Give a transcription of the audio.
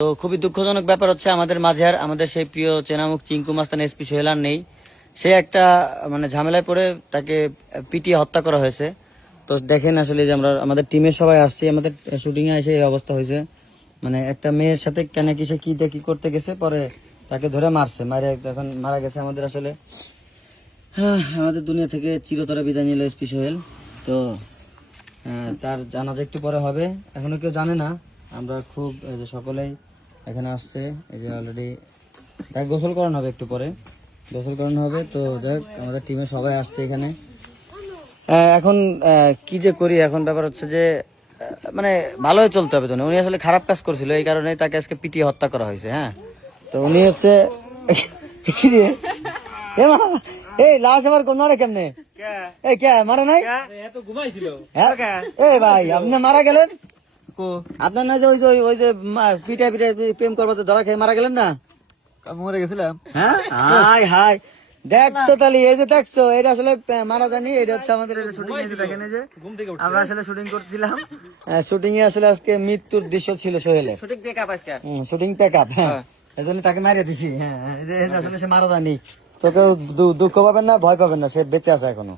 তো খুবই দুঃখজনক ব্যাপার হচ্ছে আমাদের মাঝে আর আমাদের সেই প্রিয় চেনামুখ চিঙ্কু মাস্তান এসপি সোহেল আর নেই। সে একটা মানে ঝামেলায় পড়ে তাকে পিটিয়ে হত্যা করা হয়েছে। তো দেখেন আসলে যে আমরা আমাদের টিমের সবাই আসছি, আমাদের শুটিং এ এসে এই অবস্থা হয়েছে। মানে একটা মেয়ের সাথে কেন কি সে কি দেখি করতে গেছে, পরে তাকে ধরে মারছে, মারে এখন মারা গেছে। আমাদের আসলে আমাদের দুনিয়া থেকে চিরতরে বিদায় নিল এসপি সোহেল। তো তার জানাজা একটু পরে হবে, এখনো কেউ জানে না। আমরা খুব এই যে সকলেই এখানে আসছে, এই যে অলরেডি তাকে গোসল করানো হবে, একটু পরে গোসল করানো হবে। তো যাই হোক, আমাদের টিমে সবাই আসছে এখানে। এখন কি যে করি, এখন ব্যাপার হচ্ছে যে মানে ভালোই চলতে হবে। তো উনি আসলে খারাপ কাজ করছিল, এই কারণে তাকে আজকে পিটিয়ে হত্যা করা হয়েছে। হ্যাঁ, তো উনি হচ্ছে এই লাশ আবার কোন মারে কেমনে? এই কে মারা নাই? এই ভাই আপনি মারা গেলেন, আপনার না যে ওই যে পিটাই পিটাই প্রেম করবো ধরা খেয়ে মারা গেলেন না? মরে গেছিলাম। হ্যাঁ, হাই হাই দেখতো তাহলে, এই যে দেখছো এটা আসলে মারা জানি। এটা হচ্ছে আমাদের শুটিং এসে দেখেন, এই যে আমরা আসলে শুটিং করছিলাম। শুটিং এ আসলে আজকে মৃত্যুর দৃশ্য ছিল সোহেলের, শুটিং প্যাক আপ। হ্যাঁ, এই জন্য তাকে মারিয়ে দিছি। হ্যাঁ, এই যে আসলে সে মারা জানি। তোকে দুঃখ পাবেন না, ভয় পাবেন না, সে বেঁচে আছে এখনো।